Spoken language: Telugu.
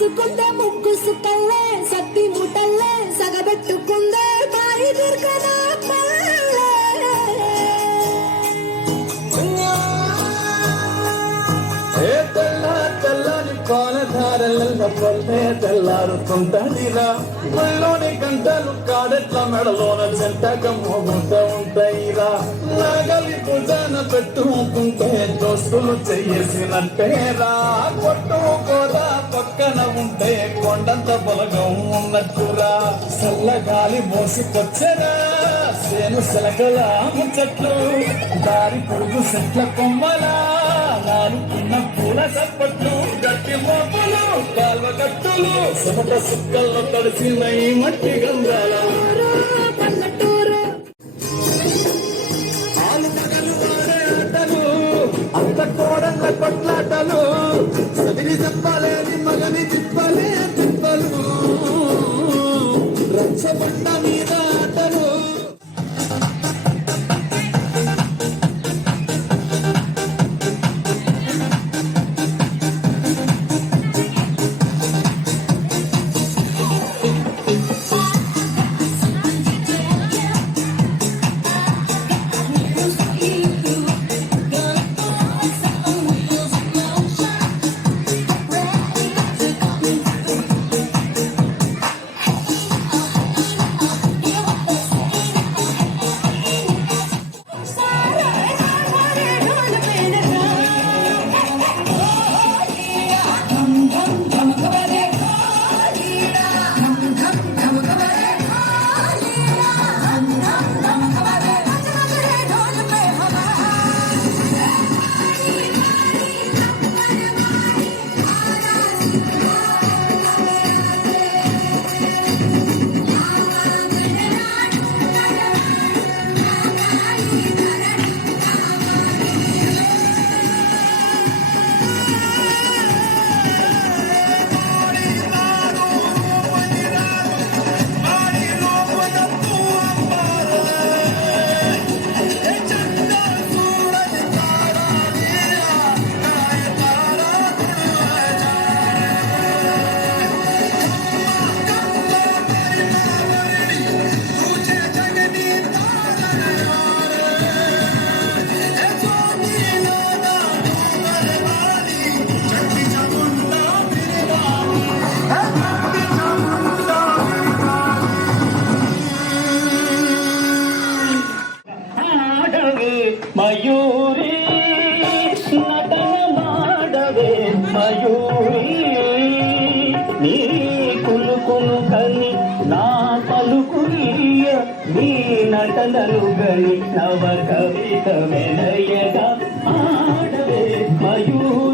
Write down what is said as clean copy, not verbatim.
పూసుకుందే ముగ్గుసు కల్లే సత్తి ముటల్లే సగబెట్టుకుందే బాయి దుర్గదా పాలధారల పల్లె తెల్లారుతుంటదిరా ఒళ్ళోని గంటలు కాడెట్ల మెడలోన చెంతగా మోగుతూ ఉంటాయిరా నగలి భుజాన పెట్టుకుంటే దోస్తులు చెయ్యేసినట్టేరా కొట్టుకోదా పక్కన ఉంటే కొండంత బలగం ఉన్నట్టురా చల్లగాలి మోసికొచ్చరా సేను సెలగల ముచ్చట్లు దారి పొడుగు చెట్ల కొమ్మలా నాలుగున్న పూల చప్పట్లు గట్టి మోపులు కాల్వ గట్టులు సమట సుక్కల్లో తడిసిన ఈ మట్టి గంధాల పల్లెటూరు ఆలు మగలు వాడే ఆటలు అంత కోడళ్ళ కొట్లాటలు చదివి చెప్పలేని మగని తిప్పలే తిప్పలు రచ్చబండ మీద ఆటలు మయూరి నటన మాడవే మయూరి నీ కులుకును కని నా పలుకు నీ నటనలు గని నవ కవిత వినయగా ఆడవే మయూరి